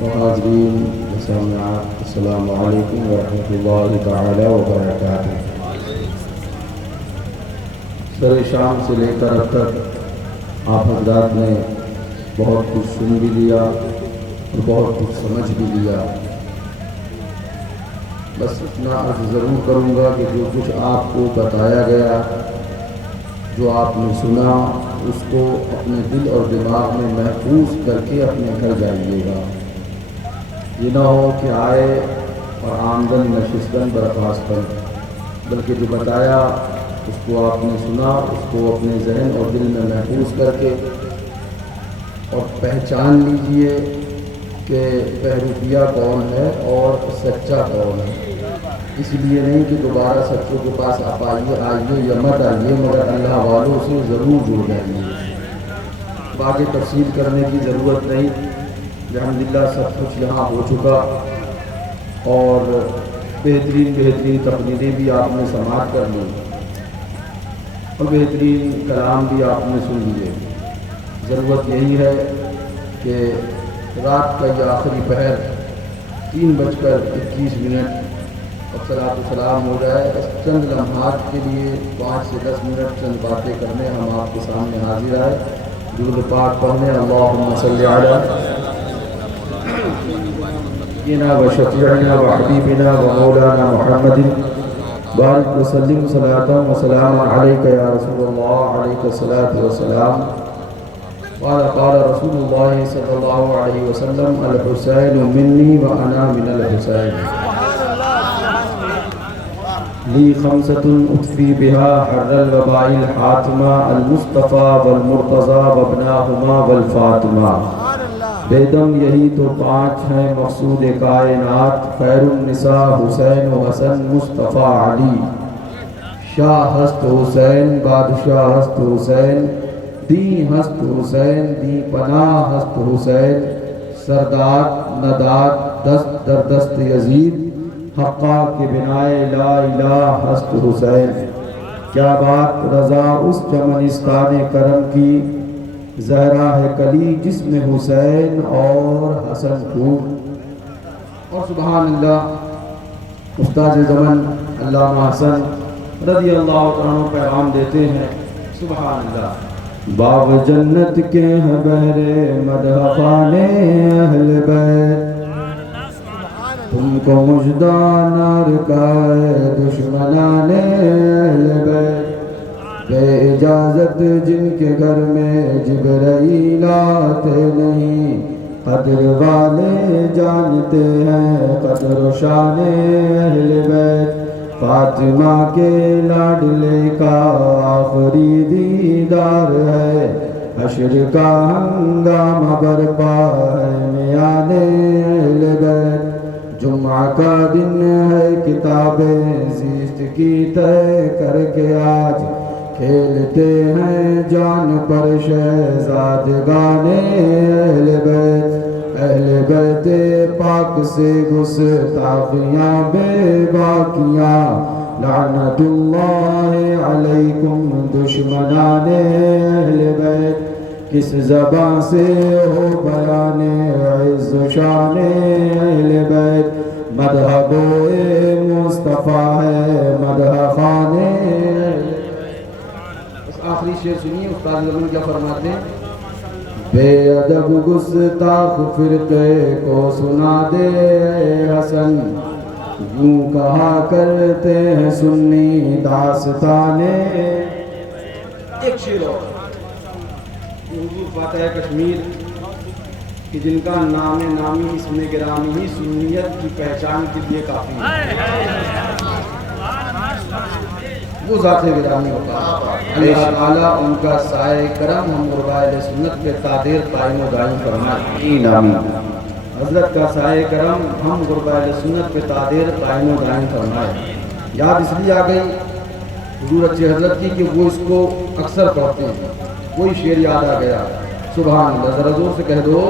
وحاضرین سامعات، السلام علیکم ورحمۃ اللہ تعالی وبرکاتہ۔ سر شام سے لے کر اب تک آپ حضرات نے بہت کچھ سن بھی لیا اور بہت کچھ سمجھ بھی لیا۔ بس اتنا عرض ضرور کروں گا کہ جو کچھ آپ کو بتایا گیا، جو آپ نے سنا، اس کو اپنے دل اور دماغ میں محفوظ کر کے اپنے گھر جائیے گا۔ یہ نہ ہو کہ آئے اور آمدن نشستن برخاستن، بلکہ جو بتایا اس کو آپ نے سنا، اس کو اپنے ذہن اور دل میں محفوظ کر کے اور پہچان لیجئے کہ بہروپیہ کون ہے اور سچا کون ہے۔ اس لیے نہیں کہ دوبارہ سچوں کے پاس آپ آئیے یا مت آئیے، مگر اللہ والوں سے ضرور جڑ جائیے۔ آگے تفصیل کرنے کی ضرورت نہیں، الحمدللہ سب کچھ یہاں ہو چکا، اور بہترین تقریریں بھی آپ نے سماعت کر لی اور بہترین کلام بھی آپ نے سن لیے۔ ضرورت یہی ہے کہ رات کا یہ آخری پہر 3:21 اور صلاۃ و سلام ہو جائے، بس چند لمحات کے لیے 5 سے 10 منٹ چند باتیں کرنے ہم آپ کے سامنے حاضر آئے۔ درود پاک پڑھنے، اللہم صلی علی سیدنا و شفیعنا و حبیبنا و مولانا محمد بارک وسلم صلاۃ و سلام علیک یا رسول اللہ، علیک الصلاۃ والسلام۔ قال رسول اللہ صلی اللہ علیہ وسلم الحسین منی و انا من الحسین، لی خمسۃ اطفی بہا حر الوباء الحاتمہ، المصطفیٰ والمرتضیٰ وابناہما والفاطمہ۔ بیدم یہی تو 5 ہیں مقصود کائنات، خیر النساء حسین و حسن مصطفیٰ علی، شاہ ہست حسین بادشاہ ہست حسین، دی ہست حسین دی پناہ ہست حسین، سرداد نداد دست در دست یزید، حقا کے بنائے لا الہ ہست حسین۔ کیا بات رضا اس چمنستان کرم کی، زہرا ہے کلی جس میں حسین اور حسن خوب۔ اور سبحان اللہ، استاد زمن علامہ حسن رضی اللہ عنہ پیغام دیتے ہیں، سبحان اللہ۔ باغ جنت کے ہیں بہرے مدح خانے اہل بیت، تم کو مژدہ نار کا ہے دشمنان اہل بیت، بے اجازت جن کے گھر میں جبرائیل آتے نہیں، قدر والے جانتے ہیں قدر و شان اہل بیت، فاطمہ کے لاڈلے کا آخری دیدار ہے، حشر کا ہنگامہ برپا ہے میان اہل بیت، جمعہ کا دن ہے کتابیں زیست کی طے کر کے آج، کھیلتے ہیں جان پر شہزادگان اہل بیت، اہل بیت پاک سے گستاخیاں بے باکیاں، لعنت اللہ علیکم دشمنان اہل بیت، کس زبان سے ہو بیان عز و شان اہل بیت، مدح بوئے مصطفیٰ ہے مدح خانے۔ آخری شعر سنیے استاد زمن کیا فرماتے ہیں، بے ادب گستاخ فرقے کو سنا دے اے حسن، یوں کہا کرتے ہیں سنی داستانے۔ ایک شعر اور حضور فاتح کشمیر کہ جن کا نام نامی اسم گرامی ہی سنیت کی پہچان کے لیے کافی ہے، وہ ذات گرامی ہوتا ہے۔ اللہ تعالیٰ ان کا سائے کرم ہم غربائے سنت پہ قادر قائم و دائم فرمائے، آمین۔ حضرت کا سائے کرم ہم غربائے سنت پہ قادر قائم و دائم فرمائے۔ یاد اس لیے آ گئی حضور اچھے حضرت کی کہ وہ اس کو اکثر پڑھتے ہیں، وہی شعر یاد آ گیا، سبحان اللہ۔ ذرا زور سے کہہ دو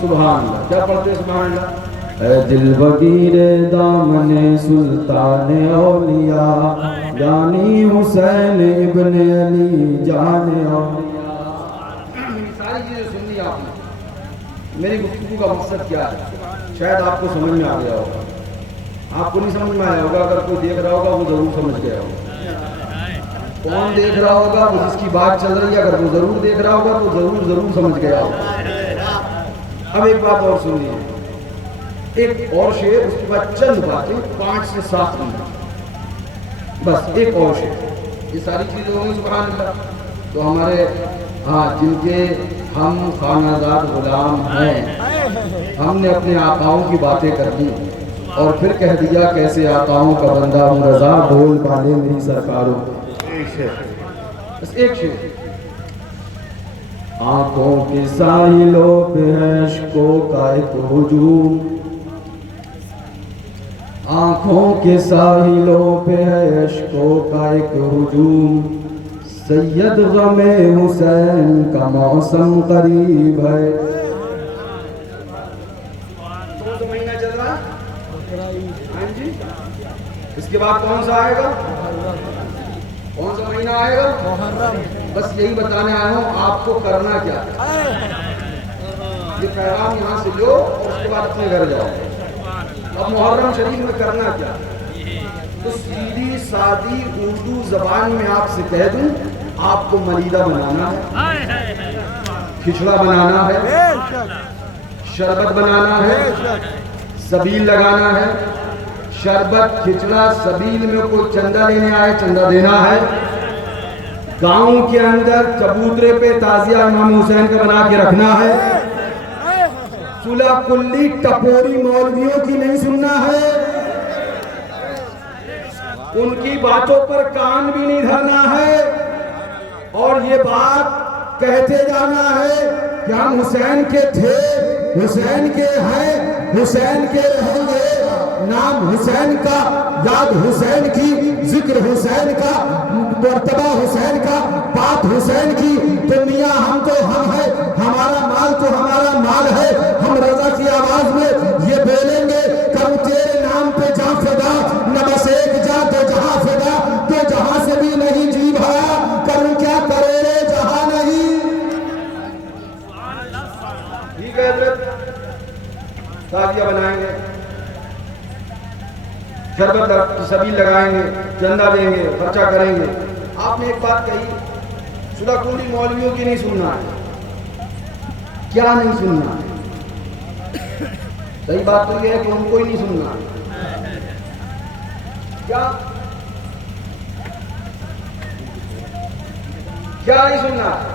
سبحان اللہ۔ کیا پڑھتے ہیں سبحان اللہ؟ اے دل بگیر دامن سلطان اولیاء، یعنی حسین ابن علی جان اولیاء۔ ساری چیزیں سن لی آپ نے، میری گفتگو کا مقصد کیا ہے؟ شاید آپ کو سمجھ میں آ گیا ہوگا. آپ کو نہیں سمجھ میں آیا ہوگا. اگر کوئی دیکھ رہا ہوگا وہ ضرور سمجھ گیا ہوگا. کون دیکھ رہا ہوگا؟ وہ جس کی بات چل رہی ہے. اگر وہ ضرور دیکھ رہا ہوگا تو ضرور سمجھ گیا ہوگا. اب ایک بات اور سنیے, ایک اور شعر, اس کے بعد چند باتیں 5 سے 7 منٹ, بس ایک اور شعر. یہ ساری چیزیں ہوں گی سبحان اللہ. تو ہمارے جن کے ہم خانہ دار غلام ہیں, ہم نے اپنے آقاؤں کی باتیں کر دی اور پھر کہہ دیا کیسے آقاؤں کا بندہ ہوں, رضا بول پالے میری سرکاروں. بس ایک شعر. آنکھوں کے ساحلوں پہ ہے عشقوں کا ایک ہجوم, آنکھوں کے ساحلوں پہ ہے عشقوں کا ایک ہجوم, سید غم حسین کا موسم قریب ہے. کون سا مہینہ چل رہا ہے جی؟ اس کے بعد کون سا آئے گا؟ کون سا مہینہ آئے گا؟ محرم. بس یہی بتانے آیا ہوں آپ کو کرنا کیا ہے. یہ پیغام یہاں سے لو اور اس کے بعد اپنے گھر جاؤ. اب محرم شریف میں کرنا کیا؟ تو سیدھی سادی اردو زبان میں آپ سے کہہ دوں, آپ کو ملیدہ بنانا ہے, کھچڑا بنانا ہے, شربت بنانا ہے, سبیل لگانا ہے. شربت, کھچڑا, سبیل میں کوئی چندہ لینے آئے چندہ دینا ہے. گاؤں کے اندر چبوترے پہ تعزیہ امام حسین کا بنا کے رکھنا ہے. صلح کلی ٹپوری مولویوں کی نہیں سننا ہے, ان کی باتوں پر کان بھی نہیں دھرنا ہے, اور یہ بات کہتے جانا ہے کہ ہم حسین کے تھے, حسین کے ہیں, حسین کے رہیں گے. نام حسین کا, یاد حسین کی, ذکر حسین کا, مرتبہ حسین کا, بات حسین کی. تو میاں ہم تو ہم ہے, ہمارا مال تو ہمارا مال ہے. ہم رضا کی آواز میں یہ بولیں گے, کروں تیرے نام پہ جاں فدا, نہ بس ایک جاں تو جہاں فدا, تو جہاں سے بھی نہیں جی بھایا, کروں کیا کروڑے جہاں نہیں. ٹھیک ہے حضرت, تعزیہ بنائیں گے, شربت کی سبیل لگائیں گے, چندہ دیں گے, خرچہ کریں گے. آپ نے ایک بات کہی, صلح کلی مولویوں کی نہیں سننا ہے. کیا نہیں سننا ہے؟ صحیح بات تو یہ ہے کہ ان کو ہی نہیں سننا ہے. کیا نہیں سننا ہے؟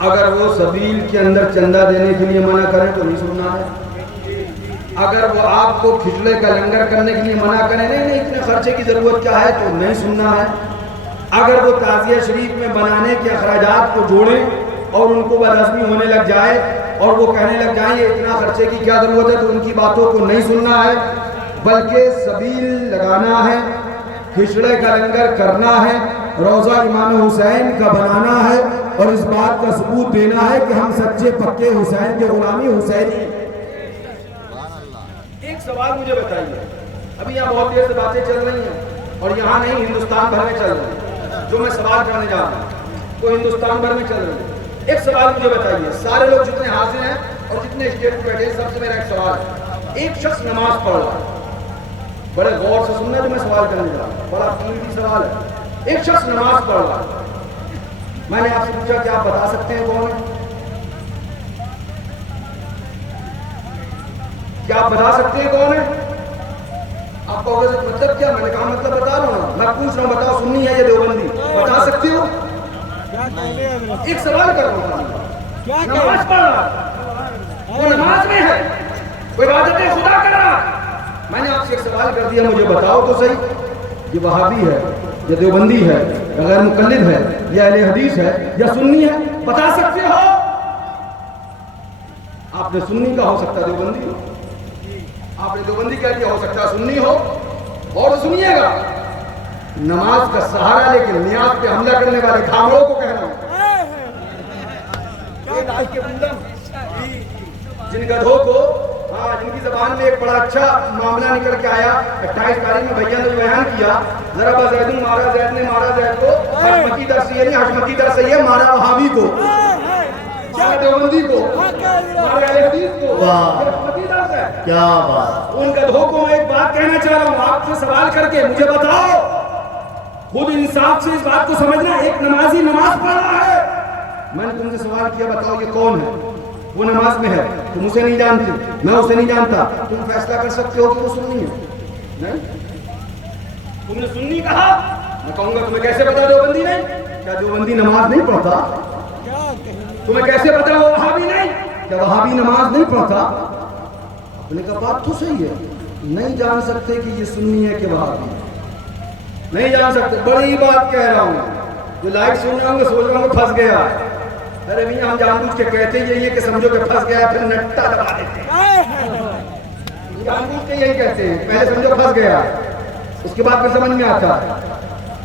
اگر وہ سبیل کے اندر چندہ دینے کے لیے منع کریں تو نہیں سننا ہے. اگر وہ آپ کو کھچڑے کا لنگر کرنے کے لیے منع کریں, نہیں اتنے خرچے کی ضرورت کیا ہے, تو نہیں سننا ہے. اگر وہ تعزیہ شریف میں بنانے کے اخراجات کو جوڑیں اور ان کو بدہضمی ہونے لگ جائے اور وہ کہنے لگ جائیں یہ اتنا خرچے کی کیا ضرورت ہے, تو ان کی باتوں کو نہیں سننا ہے. بلکہ سبیل لگانا ہے, کھچڑے کا لنگر کرنا ہے, روضہ امام حسین کا بنانا ہے, اور اس بات کا ثبوت دینا ہے کہ ہم سچے پکے حسین کے غلامی حسینی. ایک سوال مجھے بتائیے, ابھی یہاں بہت دیر سے باتیں چل رہی ہیں اور یہاں نہیں ہندوستان بھر میں چل رہی ہیں, جو میں سوال کرنے جا رہا ہوں وہ ہندوستان بھر میں چل رہی ہے. ایک سوال مجھے بتائیے, سارے لوگ جتنے حاضر ہیں اور جتنے اسٹیج پہ بیٹھے ہیں, سب سے میرا ایک سوال ہے. ایک شخص نماز پڑھ رہا ہے, بڑے غور سے سننا جو میں سوال کرنے جا رہا ہوں, بڑا قیمتی سوال ہے. ایک شخص نماز پڑھ رہا ہے, میں نے آپ سے پوچھا کہ آپ بتا سکتے ہیں کون ہے؟ کیا آپ بتا سکتے ہیں کون ہے؟ آپ کو مطلب کیا؟ میں نے کہا مطلب بتا رہا ہوں, میں پوچھ رہا ہوں بتاؤ سنی ہے یا دیوبندی, بتا سکتے ہو؟ ایک سوال کر رہا ہوں, نماز پڑھ رہا ہے, وہ نماز میں ہے, وہ عبادت خدا کر رہا ہے. میں نے آپ سے ایک سوال کر دیا, مجھے بتاؤ تو صحیح, یہ وہابی ہے یا دیوبندی ہے یا غیر مقلد ہے یا اہل حدیث ہے یا سنی ہے, بتا سکتے ہو؟ آپ نے سنی کا ہو سکتا ہے دیوبندی ہو, آپ نے دیوبندی کہہ دیا ہو سکتا ہے سنی ہو. اور سنیے گا, نماز کا سہارا لے کے نیاز پہ حملہ کرنے والے گھامڑوں کو کہنا ہوں, جن گدھوں کو, جن کی زبان میں ایک بڑا اچھا معاملہ نکل کے آیا 28 تاریخ میں بھیا نے بیان کیا, ذرا زید مارا, زید نے مارا زید کو, حشمتی در سے نہیں, حشمتی در سے یہ مارا وہابی کو, مارا دیوبندی کو, مارا اس کو, یہ احمدی درس ہے. کیا بات. ان گدھوں کو میں ایک بات کہنا چاہ رہا ہوں, آپ سے سوال کر کے مجھے بتاؤ, خود انصاف سے اس بات کو سمجھنا, ایک نمازی نماز پڑھ رہا ہے, میں نے تم سے سوال کیا بتاؤ یہ کون ہے, وہ نماز میں ہے, تم اسے نہیں جانتے, میں اسے نہیں جانتا, تم فیصلہ کر سکتے ہو کہ وہ سنی ہے؟ نہیں. تم نے سنی کہا, میں کہوں گا تمہیں کیسے پتا دیوبندی نہیں؟ کیا دیوبندی نماز نہیں پڑھتا؟ تمہیں کیسے پتا وہ وہابی نہیں؟ کیا وہابی نماز نہیں پڑھتا؟ آپ نے کہا بات تو صحیح ہے, نہیں جان سکتے کہ یہ سنی ہے کہ وہابی ہے, نہیں جان سکتے. بڑی بات کہہ رہا ہوں, جو لائٹ سن رہا ہوں گے سوچ رہا ہوں کہ پھنس گیا. ارے میاں ہم جان بوجھ کے کہتے یہی ہے کہ سمجھو کہ پھنس گیا, پھر نٹا دبا دیتے ہیں. جان بوجھ کے یہی کہتے ہیں, پہلے سمجھو پھنس گیا, اس کے بعد پھر سمجھ میں آتا ہے.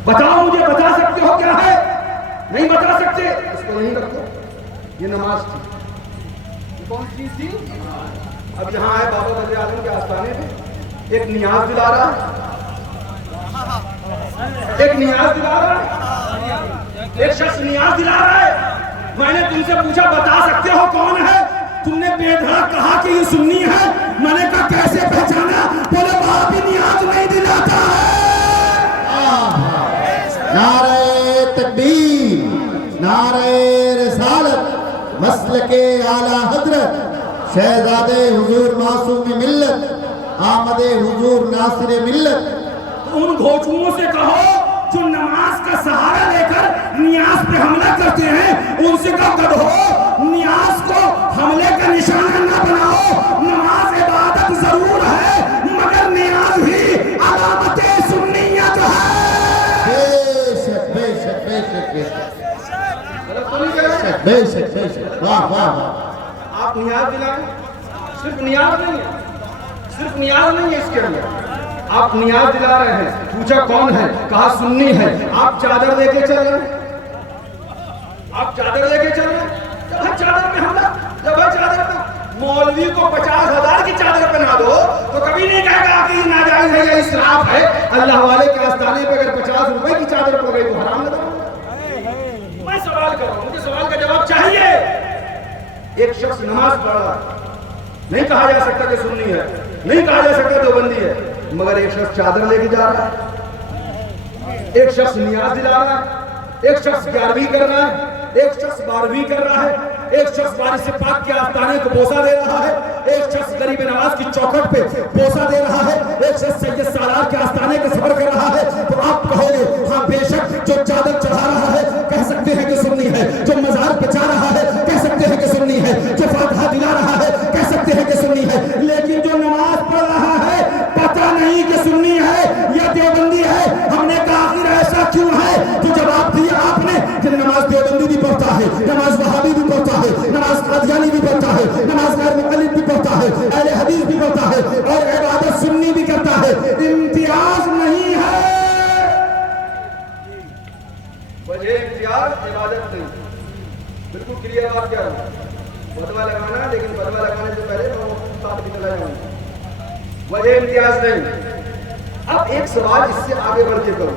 بتاؤ مجھے, بتا سکتے ہو کیا ہے؟ نہیں بتا سکتے, اس کو نہیں رکھو. یہ نماز تھی. یہ کون چیز تھی؟ اب یہاں آئے بابا وزیر اعظم کے آستانے میں, ایک نیاز دلا رہا ہے, ایک نیاز دلا رہا ہے, ایک شخص نیاز دلا رہا ہے. میں نے تم سے پوچھا بتا سکتے ہو کون ہے, تم نے بے دھڑک کہا کہ یہ سنی ہے. میں نے کہا کیسے پہچانا؟ بولے وہاں بھی نیاز نہیں دلاتا ہے. نعرہ تکبیر, نعرہ رسالت, مسلک اعلی حضرت شہزادے حضور معصوم ملت, آمد حضور ناصر ملت. ان گھوچوؤں سے کہو جو نماز کا سہارا لے کر نیاز پہ حملہ کرتے ہیں, ان سے کہو گدھو نیاز کو حملے کا نشانہ نہ بناؤ. نماز عبادت ضرور ہے مگر نیاز بھی علامت سنیت ہے. بے شک بے شک بے شک بے شک بے شک بے شک. واہ واہ واہ. آپ نیاز دلائیں, صرف نیاز نہیں ہے, صرف نیاز نہیں ہے اس کے اندر, آپ نیاز دلا رہے ہیں. پوچھا کون ہے, کہا سنی ہے. آپ چادر لے کے چل رہے ہیں, آپ چادر لے کے چل رہے ہیں. جب ہے چادر پہ حملہ, جب ہے چادر پہ, مولوی کو 50,000 کی چادر پہنا دو تو کبھی نہیں کہے گا کہ یہ ناجائز ہے یا اسراف ہے. اللہ والے کے آستانے پہ اگر 50 روپے کی چادر پڑ گئی تو حرام لگا. میں سوال کر رہا ہوں, مجھے سوال کا جواب چاہیے. ایک شخص نماز پڑھ رہا ہے, نہیں کہا جا سکتا کہ سنی ہے, نہیں کہا جا سکتا دیوبندی ہے, مگر ایک شخص چادر لے کے جا رہا ہے, ایک شخص نیاز دلا رہا ہے, ایک شخص 11ویں کر رہا ہے, ایک شخص 12ویں کر رہا ہے, ایک شخص وارث پاک کے آستانے کو بوسہ دے رہا ہے, ایک شخص غریب نواز کی چوکھٹ پہ بوسہ دے رہا ہے, ایک شخص سید سالار کے آستانے کا سفر کر رہا ہے. تو آپ کہو گے ہاں بے شک جو چادر چڑھا رہا ہے کہہ سکتے ہیں کہ سنی ہے, جو مزار پہ جا رہا ہے کہہ سکتے ہیں کہ سنی ہے, جو فاتحہ دلا رہا ہے کہہ سکتے ہیں کہ سنی ہے. لیکن جو نماز پڑھ رہا ہے پتہ نہیں کہ سنی ہے یا دیوبندی ہے. ہم نے کہا آخر ایسا کیوں ہے؟ تو جواب دیا آپ نے کہ نماز دیوبندی بھی پڑھتا ہے, نماز وہابی بھی پڑھتا ہے, نماز قادیانی بھی پڑھتا ہے, نماز غیر مقلد بھی پڑھتا ہے, اہل حدیث بھی پڑھتا ہے, اور عبادت سنی بھی کرتا ہے. امتیاز نہیں ہے. وجہ امتیاز عبادت نہیں. بالکل کلیئر بات کیا ہے. بدوا لگانا ہے, لیکن بدوا لگانے سے پہلے میں ساتھ بھی چلا جاؤں گا. وجہ امتیاز نہیں. اب ایک سوال اس سے آگے بڑھ کے کرو.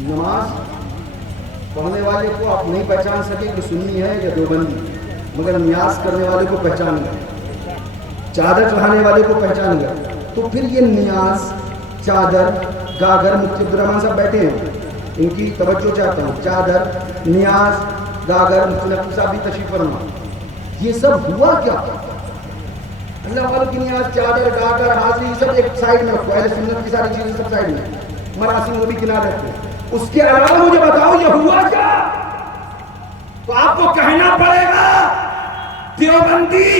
نماز پڑھنے والے کو آپ نہیں پہچان سکے کہ سنی ہے یا دیوبندی, مگر نیاز کرنے والے کو پہچان گئے, چادر چڑھانے والے کو پہچان گئے. تو پھر یہ نیاز, چادر, گاگر, مفتی عبدالرحمان صاحب بیٹھے ہیں, ان کی توجہ چاہتا ہوں. چادر, نیاز, گاگر, مفتی نقوی صاحب بھی تشریف فرما. یہ سب ہوا کیا؟ اللہ والوں کی نیاز, چادر, گاگر, حاضری سب ایک سائڈ میں رکھو, اہل سنت کی ساری چیزیں سب سائڈ میں, مراسم وہ بھی کنارے رکھو. اس کے علاوہ مجھے بتاؤ یہ ہوا کیا؟ تو آپ کو کہنا پڑے گا دیوبندی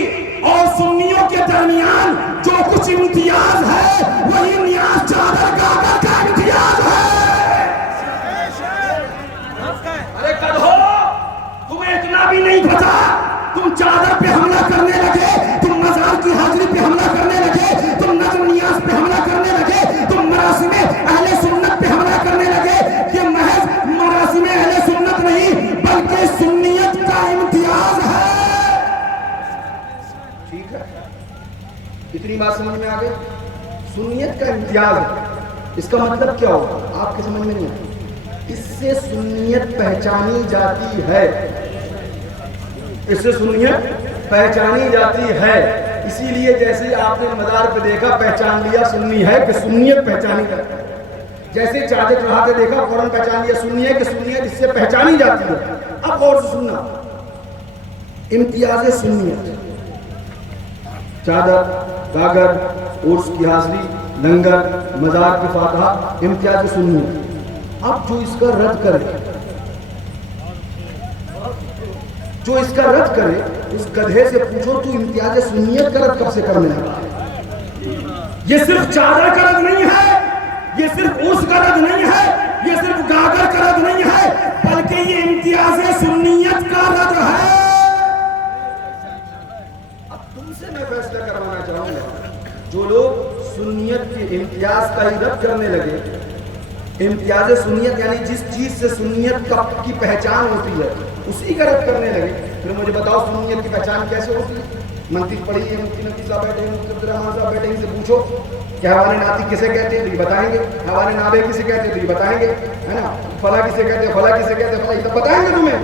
اور سنیوں کے درمیان جو کچھ امتیاز ہے وہی نیاز, چادر, گاگر کا امتیاز ہے. ارے گدھو, تمہیں اتنا بھی نہیں پتا, تم چادر پہ حملہ کرنے لگے, تم مزار کی حاضری پہ حملہ کرنے لگے, تم نظم نیاز پہ حملہ کرنے لگے, تم مراسم اہل سنت پہ حملہ کرنے لگے. یہ محض مراسم اہل سنت نہیں بلکہ سنیت کا امتیاز ہے. ٹھیک ہے, اتنی بات سمجھ میں آ گئی. سنیت کا امتیاز ہے, اس کا مطلب کیا ہوگا آپ کے سمجھ میں نہیں آتا. اس سے سنیت پہچانی جاتی ہے, اس سے سنیت پہچانی جاتی ہے. اسی لیے جیسے آپ نے مزار پہ دیکھا پہچان لیا سنی ہے کہ سنیت پہچانی جاتی ہے. جیسے چادر چڑھاتے دیکھا فوراً پہچان لیا سنی ہے کہ سنیت اس سے پہچانی جاتی ہے. اب غور سے سننا, امتیاز سنیت, چادر, گاگر, عرس کی حاضری, لنگر, مزار کی فاتحہ, امتیاز سنیت. اب جو اس کا رد کرے, جو اس کا رد کرے, اس گدھے سے پوچھو تو امتیاز سنیت کا رد کب سے کرنے لگا. یہ صرف چادر کا رد نہیں ہے, یہ صرف عرس کا رد نہیں ہے, یہ صرف گاگر کا رد نہیں ہے, بلکہ یہ امتیاز سنیت کا رد ہے. اب تم سے میں فیصلہ کروانا چاہوں گا, جو لوگ سنیت کے امتیاز کا ہی رد کرنے لگے, امتیاز سنیت یعنی جس چیز سے سنیت کی پہچان ہوتی ہے اسی کا رد کرنے لگے, پھر مجھے بتاؤ سنیت کی پہچان کیسے ہوتی ہے. منطق پڑھی ہے, مفتی نقی صاحب بیٹھے ہیں, مفتی عبدالرحمان صاحب بیٹھے ہیں, ان سے پوچھو کہ حوالے ناطق کسے کہتے ہیں تو یہ بتائیں گے, حوالے نابع کسے کہتے ہیں تو یہ بتائیں گے, ہے نا, فلاں کسے کہتے ہیں, فلاں کسے کہتے ہیں, فلاں, یہ سب بتائیں گے تمہیں.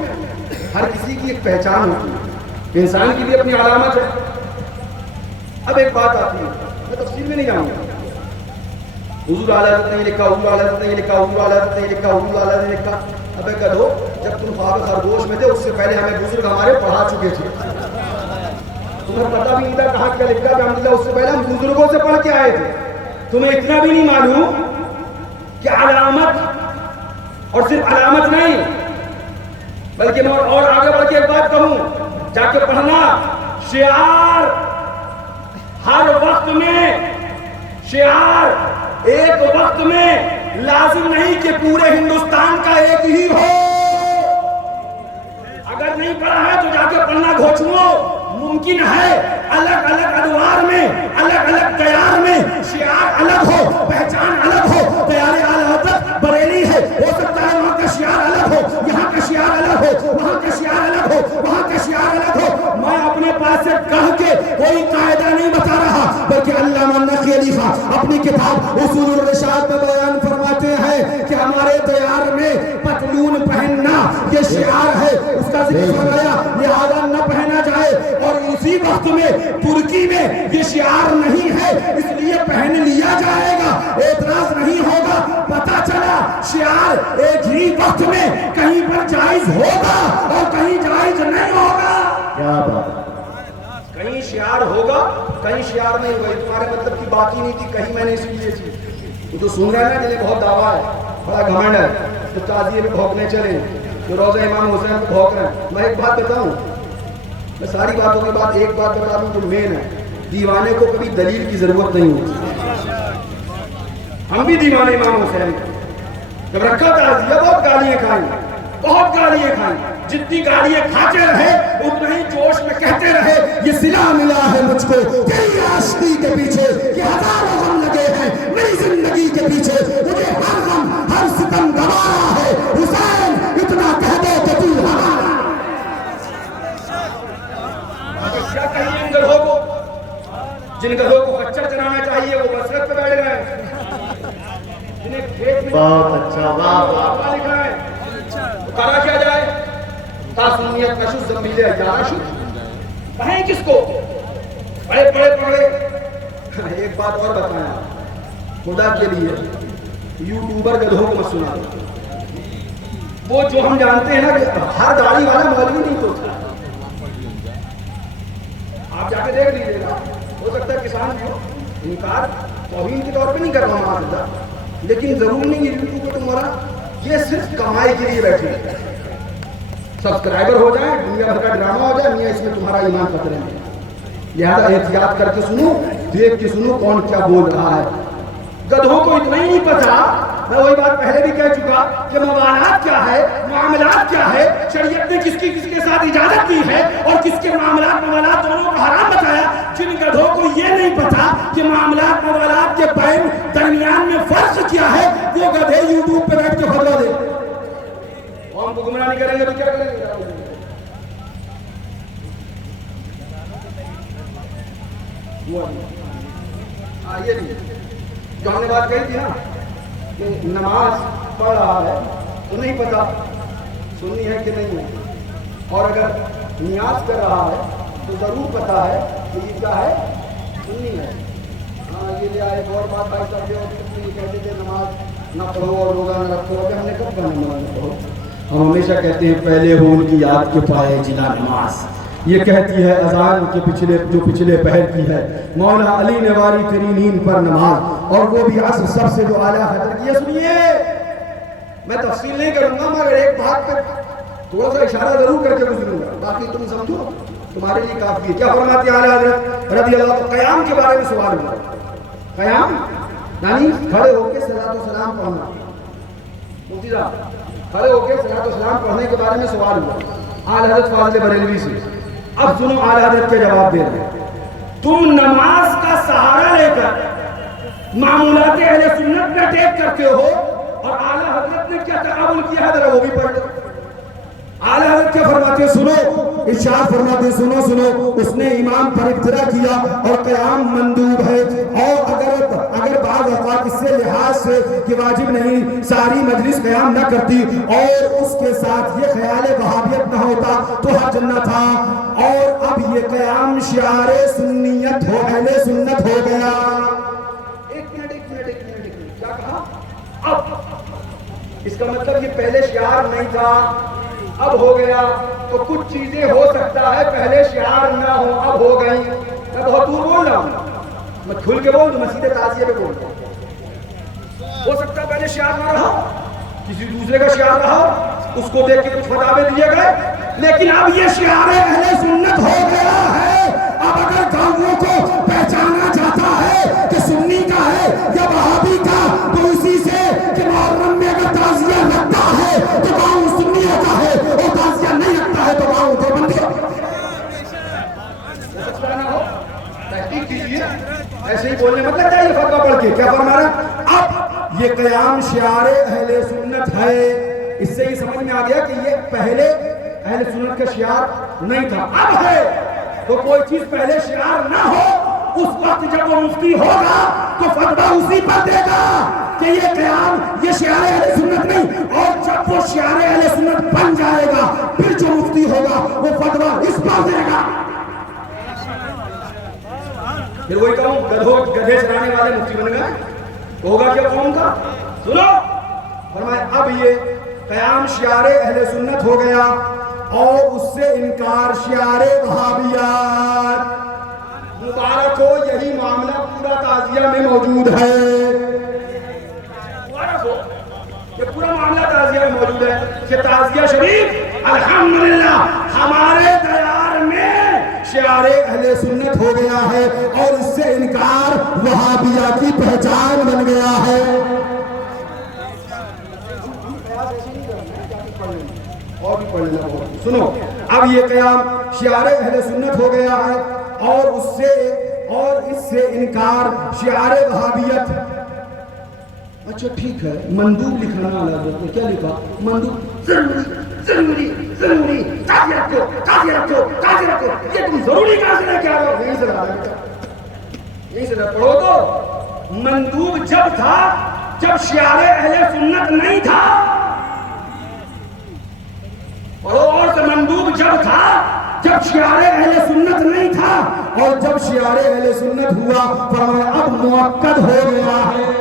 ہر کسی کی ایک پہچان ہوتی ہے, انسان کی بھی اپنی علامت ہے. اب ایک بات آتی ہے, میں تفصیل میں نہیں جاؤں گا. حضور اعلیٰ حضرت نے یہ لکھا, حضور اعلیٰ حضرت نے یہ لکھا, حضور اعلیٰ حضرت نے یہ لکھا, حضور اعلیٰ نے لکھا. ابے گدھو, جب تم خواب خرگوش میں تھے اس سے پہلے ہمیں بزرگ ہمارے پڑھا چکے تھے. تمہیں پتہ بھی نہیں تھا کہاں کیا لکھا تھا, الحمدللہ اس سے پہلے ہم بزرگوں سے پڑھ کے آئے تھے. تمہیں اتنا بھی نہیں معلوم کہ علامت, اور صرف علامت نہیں بلکہ میں اور آگے بڑھ کے ایک بات کہوں, جا کے پڑھنا, شعار ہر وقت میں, شعار ایک وقت میں لازم نہیں کہ پورے ہندوستان کا ایک ہی ہو. اگر نہیں پڑھا ہے تو جا کے پڑھنا گھوچو, ممکن ہے الگ الگ ادوار میں, الگ الگ تیار میں شعار الگ ہو, پہچان الگ ہو. تیار اعلیٰ حضرت بریلی ہے, ہو سکتا ہے وہاں کا شعار الگ ہو, یہاں کا شعار الگ ہو, وہاں کا شعار الگ ہو, وہاں کا شعار الگ ہو. میں اپنے پاس سے کہہ کے کوئی قاعدہ نہیں بتا رہا, بلکہ علامہ نقی علی خان اپنی کتاب اصول الرشاد میں بیان فرماتے ہیں کہ ہمارے تیار میں پتلون پہننا یہ شعار ہے, اس کا ذکر فرمایا, لہذا نہ پہنا جائے. اور اسی وقت میں ترکی میں یہ شعار نہیں ہے, اس لیے پہن لیا جائے گا, اعتراض نہیں ہوگا. پتہ چلا شعار ایک ہی وقت میں کہیں پر جائز ہوگا اور کہیں جائز نہیں ہوگا. کیا بات, کہیں شعار ہوگا کہیں شعار نہیں ہوگا. تمہارے مطلب کی بات ہی نہیں تھی, کہیں میں نے اس لیے تھی. وہ تو سن رہے ہیں نا, جنہیں بہت دعویٰ ہے, بڑا گھمنڈ ہے, تو تعزیے میں بھونکنے چلے, جو روزہ امام حسین کو بھونک رہے ہیں. میں ایک بات بتاؤں, میں ساری باتوں کے بعد ایک بات بتا دوں جو مین ہے, دیوانے کو کبھی دلیل کی ضرورت نہیں ہوتی. ہم بھی دیوانے امام حسین, جب رکھا تعزیہ بہت گالیاں کھائیں, بہت گالیاں کھائیں, جتنی گالیاں کھاتے رہے اتنا ہی جوش میں کہتے رہے یہ صلہ ملا ہے مجھ کو تیری عاشقی کے پیچھے, کہ ہزاروں غم لگے ہیں میری زندگی کے پیچھے, مجھے ہر غم ہر ستم گوارا ہے, حسین اتنا کہہ دو کہ تو ہمارا. کیا کہیں ان گدھوں کو, جن گدھوں کو خچر چلانا چاہیے وہ مسجد پہ بیٹھ گئے, جنہیں کھیت میں بہت اچھا, واہ لکھا ہے, کہا کیا جائے, سنیت نشو زمیلے یا نشو, کہیں کس کو, بڑے بڑے پڑھے. ایک بات اور بتایا خدا کے لیے, یوٹیوبر گدھوں کو مت سنا. وہ جو ہم جانتے ہیں نا کہ ہر داڑھی والا مولوی نہیں ہوتا, آپ جا کے دیکھ لیجیے گا, ہو سکتا ہے کسان بھی ہو, انکار توہین کے طور پہ نہیں کر رہا ہوں معاذ, لیکن ضرور نہیں یہ یوٹیوب پہ تمہارا یہ صرف کمائی کے لیے بیٹھے, سبسکرائبر ہو جائیں, دنیا بھر کا ڈرامہ ہو جائے, میاں اس میں تمہارا ایمان خطرے میں. لہذا احتیاط کر کے سنو, دیکھ کے سنو کون کیا بول رہا ہے. گدھوں کو اتنا ہی نہیں پتا, میں وہی بات پہلے بھی کہہ چکا کہ موالات کیا ہے, معاملات کیا ہے, شریعت نے کس کے ساتھ اجازت دی ہے اور کس کے معاملات موالات دونوں کو حرام بتایا. جن گدھوں کو یہ نہیں پتا کہ معاملات موالات کے بین درمیان میں فرق کیا ہے, وہ گدھے یوٹیوب پہ بیٹھ کے فتویٰ دے. ہم کو گمراہ نہیں کریں گے تو کیا کریں گے. یہ جو ہم نے بات کہی تھی نا کہ نماز پڑھ رہا ہے تو نہیں پتا سننی ہے کہ نہیں ہے, اور اگر نیاز کر رہا ہے تو تو ضرور پتا ہے کہ یہ کیا ہے، سنی ہے۔ ہاں یہ لے آئے ایک اور بات بھائی صاحب، یہ کہتے تھے نماز نہ پڑھو اور روزہ نہ رکھو، ابھی ہم نے کب کہا نماز نہ پڑھو؟ ہم ہمیشہ کہتے ہیں پہلے ہو ان کی یاد کے پائے جلا نماز، یہ کہتی ہے اذان کے پچھلے پہر کی ہے، مولا علی نے واری تیری نیند پر نماز، اور وہ بھی عصر سب سے جو اعلیٰ حضرت کی ہے۔ سنیے میں تفصیل نہیں کروں گا، مگر ایک بات پہ تھوڑا سا اشارہ ضرور کر کے گزروں گا، باقی تم سمجھو تمہارے لیے کافی ہے۔ کیا فرماتے ہیں اعلیٰ حضرت رضی اللہ عنہ؟ قیام کے بارے میں سوال ہوا، قیام یعنی کھڑے ہو کے صلاۃ و سلام پڑھنا، مفتی صاحب کھڑے ہو کے صلاۃ و سلام پڑھنے کے بارے میں سوال ہوا اعلیٰ حضرت فاضل بریلوی سے۔ اب سنو اعلیٰ حضرت کے جواب دے رہے ہیں، تم نماز کا سہارا لے کر معمولات اہل سنت میں ٹیک کرتے ہو، اور اعلیٰ حضرت نے کیا تقابل کیا ہے ذرا وہ بھی پڑھ لو۔ اعلیٰ حضرت کیا فرماتے ہیں؟ سنو، ارشاد فرماتے ہیں، سنو اس نے امام پر ابتدا کیا اور قیام مندوب ہے، اور اگر بعض اوقات اس سے لحاظ سے کہ واجب نہیں ساری مجلس قیام نہ کرتی اور اس کے ساتھ یہ خیال وہابیت نہ ہوتا تو حج نہ تھا، اور اب یہ قیام شعار سنیت ہو، اہل سنت ہو گیا۔ ایک منٹ کیا کہا؟ اب اس کا مطلب یہ پہلے شعار نہیں تھا، اب ہو گیا۔ تو کچھ چیزیں ہو سکتا ہے پہلے شعار نہ ہو، اب ہو گئی۔ میں بہت دور بول رہا ہوں، میں کھل کے بول دوں، مسجد تعزیہ پہ بول رہا ہوں۔ ہو سکتا ہے پہلے شعار نہ رہا، کسی دوسرے کا شعار رہا، اس کو دیکھ کے کچھ فتاوے دیے گئے، لیکن اب یہ شعار اہل سنت ہو گیا ہے۔ اب اگر گاؤں کو پہچانا جاتا ہے کہ سنی کا ہے یا وہابی کا، تو اسی سے کہ محرم میں اگر تعزیہ لگتا ہے تو گاؤں سنیوں کا ہے، اور تعزیہ نہیں لگتا ہے تو گاؤں دیوبندی کا۔ تحقیق کیجیے، ایسے ہی بولنے مطلب چاہیے فتویٰ پڑھ کے۔ کیا فرما رہا؟ اب یہ قیام شعار اہل سنت ہے، اس سے یہ سمجھ میں آ گیا کہ یہ پہلے اہل سنت کا شعار نہیں تھا، اب ہے۔ تو کوئی چیز پہلے شعار نہ ہو، اس وقت جب وہ مفتی ہوگا تو فتویٰ اسی پر دے گا کہ یہ قیام یہ شعار اہل سنت نہیں، اور جب وہ شعار اہل سنت بن جائے گا پھر جو مفتی ہوگا وہ فتویٰ اس پر دے گا۔ پھر وہی کہوں گدھے چرانے والے مفتی بن گئے، ہوگا کیا قوم کا؟ سنو فرمایا اب یہ قیام شعار اہل سنت ہو گیا، اور اس سے انکار شعار وہابیات۔ مبارک ہو، یہی معاملہ پورا تعزیہ میں موجود ہے۔ مبارک ہو، یہ پورا معاملہ تعزیہ میں موجود ہے کہ تعزیہ شریف الحمدللہ ہمارے دیار میں شعار اہل سنت ہو گیا ہے، اور اس سے انکار وہابیہ کی پہچان بن گیا ہے۔ اور بھی پڑھ لینا ہوگا۔ سنو اب یہ قیام شعار اہل سنت ہو گیا ہے، اور اس سے انکار شعار وہابیت۔ اچھا ٹھیک ہے، مندوب لکھنا حضرت نے کیا لکھا؟ مندوب ضروری تعزیہ رکھو، یہ تم ضروری کہاں سے لے کے آ رہے ہو؟ یہیں سے پڑھو تو مندوب جب تھا جب شعار اہل سنت نہیں تھا، اور مندوب جب تھا جب شعار اہل سنت نہیں تھا، اور جب شعار اہل سنت ہوا فرمایا اب مؤکد ہو گیا ہے،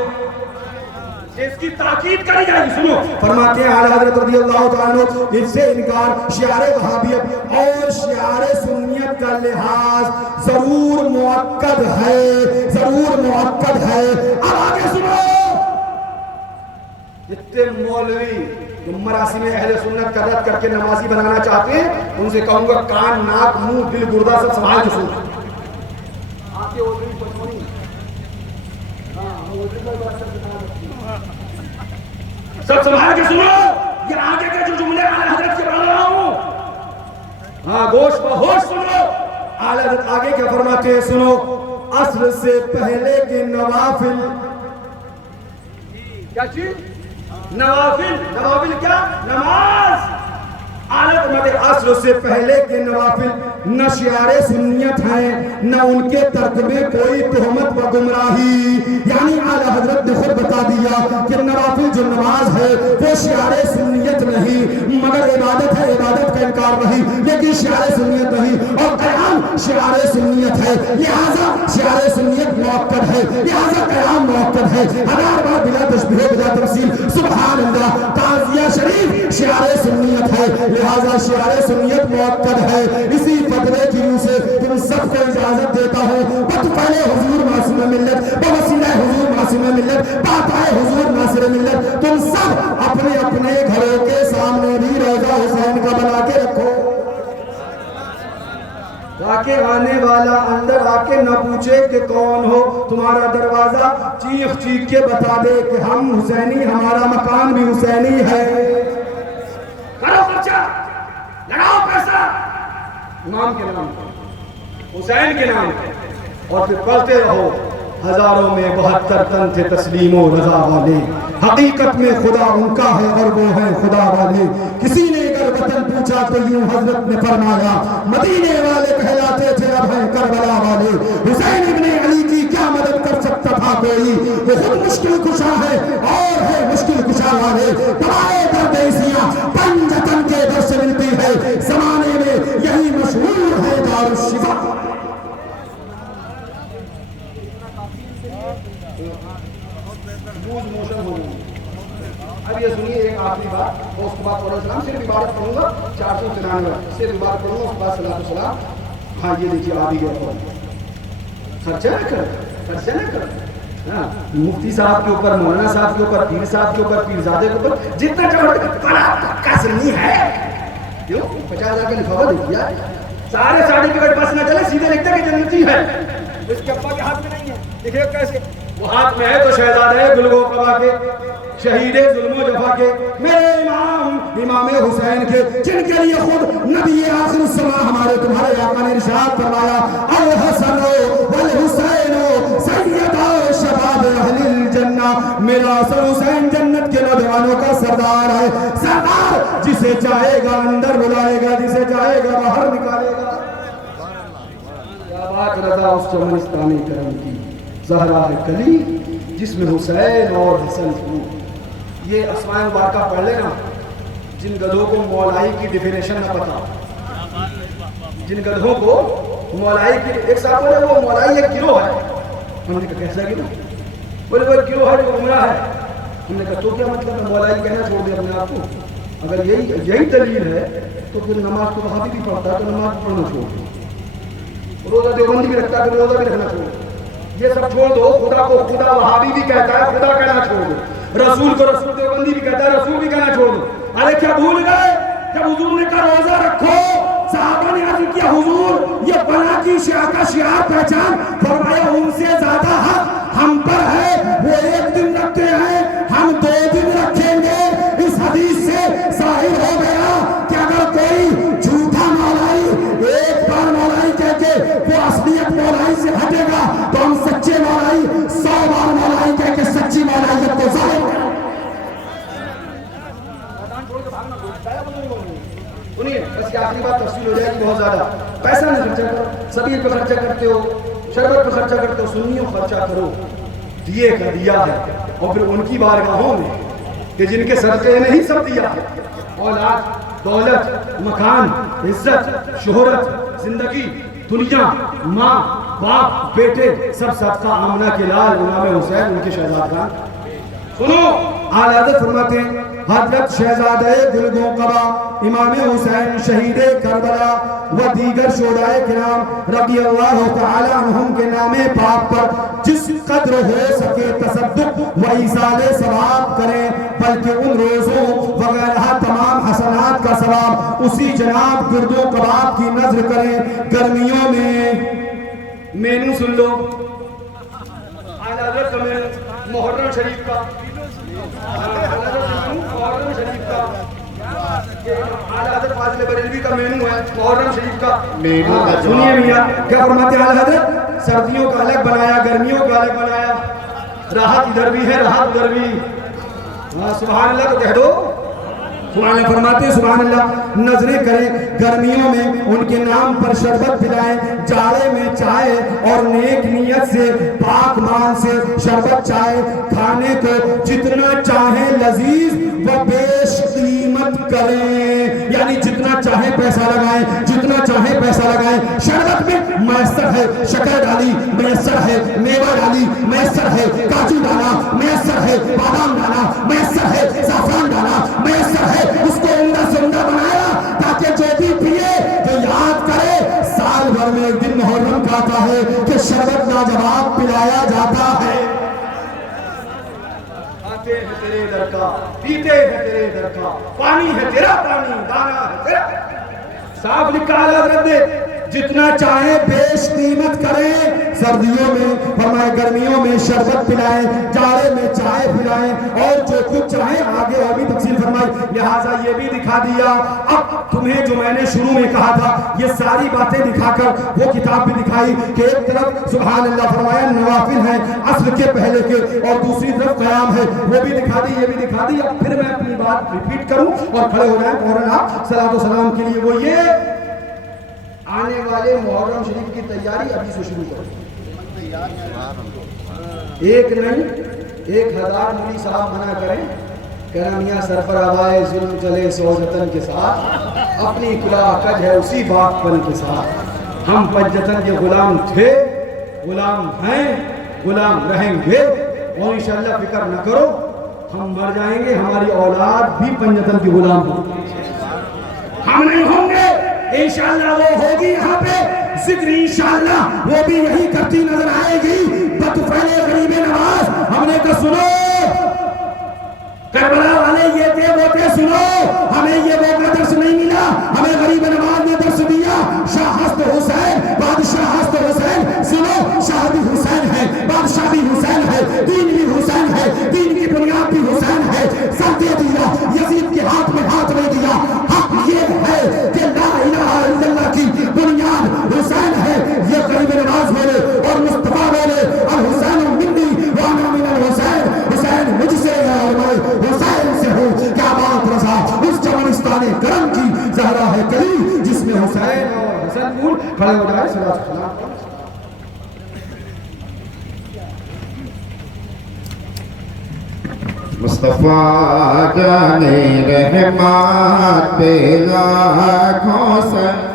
اس کی تاکید کری جائے گی۔ سنو فرماتے ہیں اعلیٰ حضرت رضی اللہ تعالیٰ عنہ، اس سے انکار شعار وہابیت اور شعار سنیت کا لحاظ ضرور مؤکد ہے، ضرور مؤکد ہے۔ اب آگے سنو، جتنے مولوی مراسم اہل سنت کا رد کر کے نمازی بنانا چاہتے ہیں، ان سے کہوں گا کان ناک منہ دل گردہ سب سنبھال کے سنو۔ سب سنبھال کے سنو، یہ آگے کے جو جملے اعلیٰ حضرت کے پڑھ رہا ہوں، ہاں گوش بہوش سنو۔ اعلیٰ حضرت آگے کیا فرماتے ہیں؟ سنو، عصر سے پہلے کے نوافل، کیا چیز؟ نوافل کیا؟ نماز۔ عصر سے پہلے کے نوافل نہ شعار سنیت ہیں نہ ان کے ترک میں کوئی تہمت و گمراہی. یعنی اعلیٰ حضرت نے خود بتا دیا کہ نوافل جو نماز ہے وہ شعار سنیت نہیں مگر عبادت ہے, عبادت کا انکار نہیں لیکن شعار سنیت نہیں, اور قیام شعار سنیت ہے لہذا شعار سنیت موقت ہے, لہذا قیام موقت ہے. ہزار بار بلا تشبیہ بلا تمثیل سبحان اللہ. تعزیہ شریف شعار سنیت ہے لہذا شعار سنیت موقت ہے. اسی فتوے کی روح سے تم سب کو اجازت دیتا ہوں بطفیل حضور معصوم ملت بوسیلہ حضور معصوم ملت باتائے حضور ناصر ملت تم سب اپنے اپنے گھروں کے سامنے بھی روضہ حسین کا بنا کے رکھو تاکہ آنے والا اندر آ کے نہ پوچھے کہ کون ہو. تمہارا دروازہ چیخ چیخ کے بتا دے کہ ہم حسینی, ہمارا مکان بھی حسینی ہے. کرو خرچہ, لگاؤ پیسہ امام کے نام پہ, حسین کے نام پہ, اور پھر پڑھتے رہو ہزاروں میں 72 تن تھے تسلیم و رضا والے. حقیقت میں خدا ان کا ہے اور وہ ہے خدا والے. کسی نے اگر وطن پوچھا تو یوں حضرت نے فرمایا مدینے والے کہلاتے تھے اب ہیں کربلا والے. حسین ابن علی کی کیا مدد کر سکتا تھا کوئی, وہ خود مشکل کشا ہے اور ہے مشکل کشا والے. دعائے درد عیسیٰ پنجتن کے در سے ملتی ہے, زمانے میں یہی مشہور ہے دار الشفا. اب یہ سنیے ایک آخری بات, اور اس کے بعد علیہ السلام صرف عبادت کروں گا 493 صرف عبادت کروں گا, اس کے بعد صلاۃ السلام. ہاں یہ دیکھیے آ بھی گیا فون, خرچہ نہ کر, خرچہ نہ کر. ہاں مفتی صاحب کے اوپر, مولانا صاحب کے اوپر, پیر صاحب کے اوپر, پیرزادے کے اوپر جتنا چڑھا سنی ہے کیوں 50,000 کا لفافہ دے دیا, سارے سرٹیفکیٹ بس نہ چلے سیدھے لکھتے کہ جنتی ہے. اس کے ابا کے ہاتھ میں نہیں ہے, دیکھیے کیسے وہ ہاتھ میں ہے تو شہزادے گلگو قبا کے, شہید ظلم و جفا کے, میرے امام امام حسین کے, جن کے لیے خود نبی آخر الزمان ہمارے تمہارے آقا نے ارشاد فرمایا الحسن والحسین سیدا شباب اہل الجنہ. میرا حسن حسین جنت کے نوجوانوں کا سردار ہے, سردار جسے چاہے گا اندر بلائے گا, جسے چاہے گا باہر نکالے گا. کیا بات رضا اس چمنستانی کرم کی, زہرا ہے کلی جس میں حسین اور حسن ہوں. یہ اسماء مبارکہ پڑھ لینا. جن گدھوں کو مولائی کی ڈیفینیشن نہ پتا, جن گدھوں کو مولائی کی, ایک صاحب بولے وہ مولائی ایک گروہ ہے. ہم نے کہا کیسا گروہ؟ بولے وہ گروہ ہے جو گمراہ ہے. ہم نے کہا تو کیا مطلب ہے مولائی کہنا چھوڑ دے اپنے آپ کو؟ اگر یہی دلیل ہے تو پھر نماز تو وہاں بھی پڑھتا ہے تو نماز پڑھنا چھوڑ دو, روزہ دیوبندی بھی رکھتا ہے تو روزہ بھی رکھنا چھوڑ دو. یہ سب چھوڑ دو. خدا کو خدا وہابی بھی کہتا ہے, خدا کہنا چھوڑ دو. رسول کو رسول دیوبندی بھی کہتا ہے, رسول بھی کہنا چھوڑ دو. ارے کیا بھول گئے جب حضور نے کہا روزہ رکھو, صحابہ نے عرض کیا حضور یہ بنا کی شیعہ کا شعار پہچان, فرمایا ان سے زیادہ حق ہم پر ہے, وہ ایک دن رکھتے ہیں ہم 2 دن رکھیں گے. اس حدیث سے ظاہر ہو گیا کہ اگر کوئی جھوٹا مولائی ایک بار مولائی کہہ کے وہ اصلیت مولائی سے ہٹے گا تو ہم سچے مولائی 100 بار مولائی کہہ کے سچی مولائیت کو ظاہر کریں. سنیے بس یہ آخری بات تفصیل ہو جائے گی بہت زیادہ. پیسہ نہ خرچہ کرو, سبیل پہ خرچہ کرتے ہو, شربت پہ خرچہ کرتے ہو, سنیوں خرچہ کرو. دیے کا دیا ہے, اور پھر ان کی بارگاہوں میں کہ جن کے صدقے نے ہی سب دیا ہے, اولاد, دولت, مکان, عزت, شہرت, زندگی, دنیا, ماں, باپ, بیٹے, سب صدقہ آمنہ کے لال امام حسین ان کے شہزادگان. سنو اعلیٰ حضرت فرماتے ہیں حضرت شہزادہ گلگوں قبا امام حسین شہید کربلا و دیگر شہدائے کرام رضی اللہ تعالی عنہم کے نام پاک پر جس قدر ہو سکے تصدق و ایصال ثواب کریں, بلکہ ان روزوں وغیرہ تمام حسنات کا ثواب اسی جناب گرد و کباب کی نظر کریں. گرمیوں میں مینو سن لو, اعلیٰ حضرت کا مینو محرم شریف کا, محرم شریف کا, اعلیٰ حضرت فاضل بریلوی کا مینو ہے محرم شریف کا. سنیے میاں کیا فرماتے ہیں اعلیٰ حضرت, سردیوں کا الگ بنایا, گرمیوں کا الگ بنایا, راحت ادھر بھی ہے راحت ادھر بھی. سبحان اللہ تو کہہ دو, سبحان اللہ فرماتے ہیں سبحان اللہ نظریں کریں گرمیوں میں ان کے نام پر شربت پلائیں جاڑے میں چائے اور نیک نیت سے پاک مان سے شربت چائے کھانے کو جتنا چاہیں لذیذ و بیش قیمت کریں یعنی جتنا چاہیں پیسہ لگائیں جتنا چاہیں پیسہ لگائیں شربت میں میسر ہے شکر ڈالی میسر ہے میوہ ڈالی میسر ہے کاجو ڈالا میسر ہے بادام ڈالا میسر ہے زعفران ڈالا میسر ہے اس کو عمدہ سے عمدہ بنایا تاکہ جو بھی پیے جو یاد کرے سال بھر میں ایک دن محرم کا آتا ہے کہ شربت لاجواب پلایا جاتا ہے آتے ہیں تیرے در کا پیتے ہیں تیرے در کا پانی ہے تیرا پانی دانا ہے تیرا صاحب لکھا ہے حضرت نے جتنا چاہیں بیش قیمت کریں سردیوں میں فرمائے گرمیوں میں شربت پلائیں جاڑے میں چائے پلائیں اور جو کچھ چاہیں آگے اور بھی تفصیل فرمائی لہٰذا یہ بھی دکھا دیا اب تمہیں جو میں نے شروع میں کہا تھا یہ ساری باتیں دکھا کر وہ کتاب بھی دکھائی کہ ایک طرف سبحان اللہ فرمایا نوافل ہیں اصل کے پہلے کے اور دوسری طرف قیام ہے وہ بھی دکھا دی یہ بھی دکھا دی اب پھر میں اپنی بات ریپیٹ کروں اور کھڑے ہو جائیں فوراً آپ صلاۃ و سلام کے لیے وہ یہ آنے والے محرم شریف کی تیاری ابھی سے شروع کرو ایک نہیں 1000 مولوی صاحب منع کریں کہنا میاں سرفر ہوائے ظلم چلے سوجتن کے ساتھ اپنی کلا کج ہے اسی باغ پن کے ساتھ ہم پنجتن کے غلام تھے غلام ہیں غلام رہیں گے اور انشاءاللہ فکر نہ کرو ہم مر جائیں گے ہماری اولاد بھی پنجتن کی غلام ہوگی ہم نہیں ہوں گے انشاءاللہ وہ ہوگی یہاں پہ ذکر انشاءاللہ وہ بھی یہی کرتی نظر آئے گی بطفیل غریب نواز ہم نے کہا سنو کربلا والے یہ تھے وہ تھے سنو ہمیں یہ موقع درس نہیں ملا ہمیں غریب نواز نے درس دیا شاہ ہست حسین بادشاہ ہست حسین سنو شاہ بھی حسین ہے بادشاہ بھی حسین ہے دین بھی حسین ہے دین کی بنیاد بھی حسین ہے سر دے دیا یزید کے ہاتھ میں ہاتھ نہیں دیا حق یہ ہے کہ لا الہ الا اللہ کی بنیاد حسین ہے یہ غریب نواز بولے اور مصطفیٰ بولے الحسین منی وانا من الحسین حسین مجھ سے ہے اور میں حسین سے ہوں کیا بات رضا اس چمنستان کرم کی زہرا ہے کلی جس میں حسین اور حسین مول کھڑے ہو جائے صلی اللہ علیہ وسلم مصطفیٰ جان رحمت پہ لاکھوں سر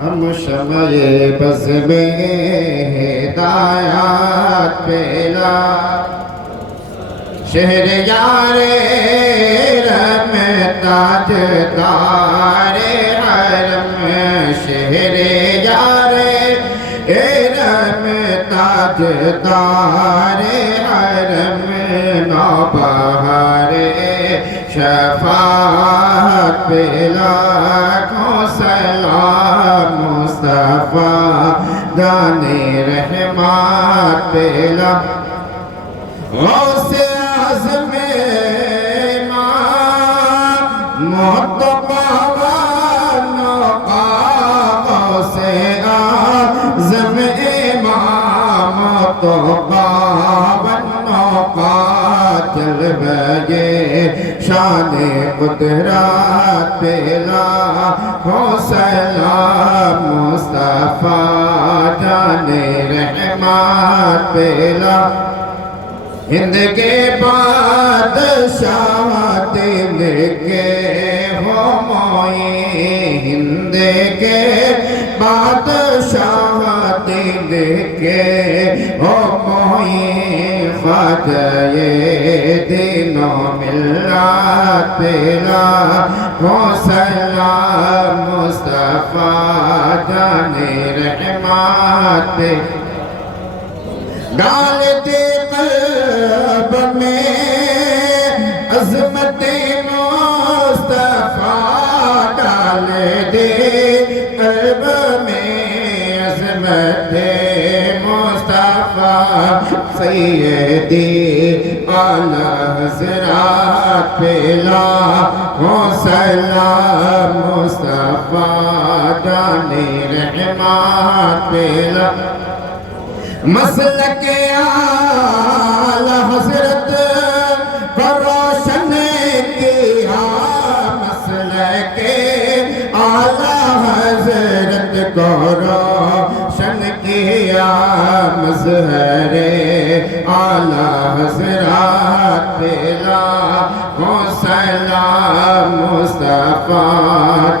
ہم شمع بز میں ہدایات پہ شہر یار رم تاج دار حرم شہر یار رم تاج دار حرم نوبہار شفاعت پہ لاکھوں سلام مصطفیٰ دان رحمت پہ غوث اعظم مرتبہ غوث اعظم امام مرتبہ چل بگے شان قدرت پہ لاکھوں سلام مصطفیٰ جان رحمت پہ ہند کے بادشاہ دل کے ہو موئی ہند کے بادشاہ دل کے ہو موئی خواجہ دینوں ملت پہ لاکھوں سلام مصطفیٰ جان رحمت پہ ڈالتے قلب میں عظمت مصطفیٰ ڈال دے قلب میں عظمت مصطفیٰ سیدی اعلیٰ حضرات پہ لاکھوں سلام مصطفیٰ جان رحمت پہ مسلک اعلیٰ حضرت کو روشن کیا کیا مظہر اعلی حضرات پہلا ہو سلام مصطفیٰ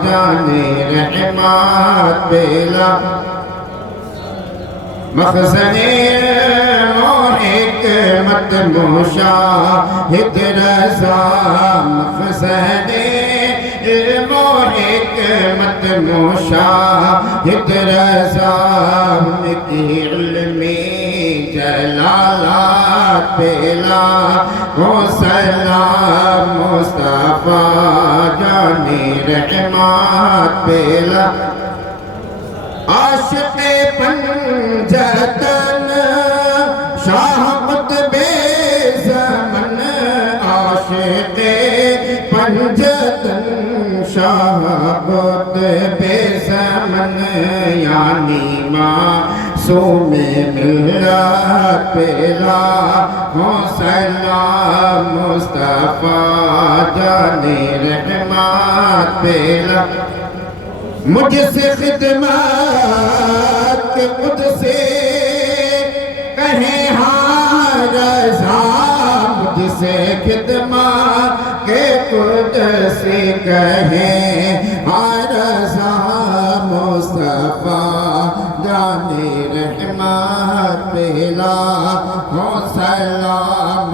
جان رحمت پہلا مخزن حکمت مشاہد رضا مخزن حکمت مشاہد رضا ان کی علمی جلالات پہلا ہو سلام مصطفیٰ جان رحمت پہلا عاشق پنجتن شاہ قطب زمن عاشق پنجتن شاہ قطب زمن یعنی معصوم ملت پہلا ہو سلام مصطفیٰ جان رحمت پہلا مجھ سے خدمت کے خود سے کہیں ہاں رضا مجھ سے خدمت کے خود سے کہیں ہاں رضا مصطفیٰ جان رحمت پہلا ہو سلام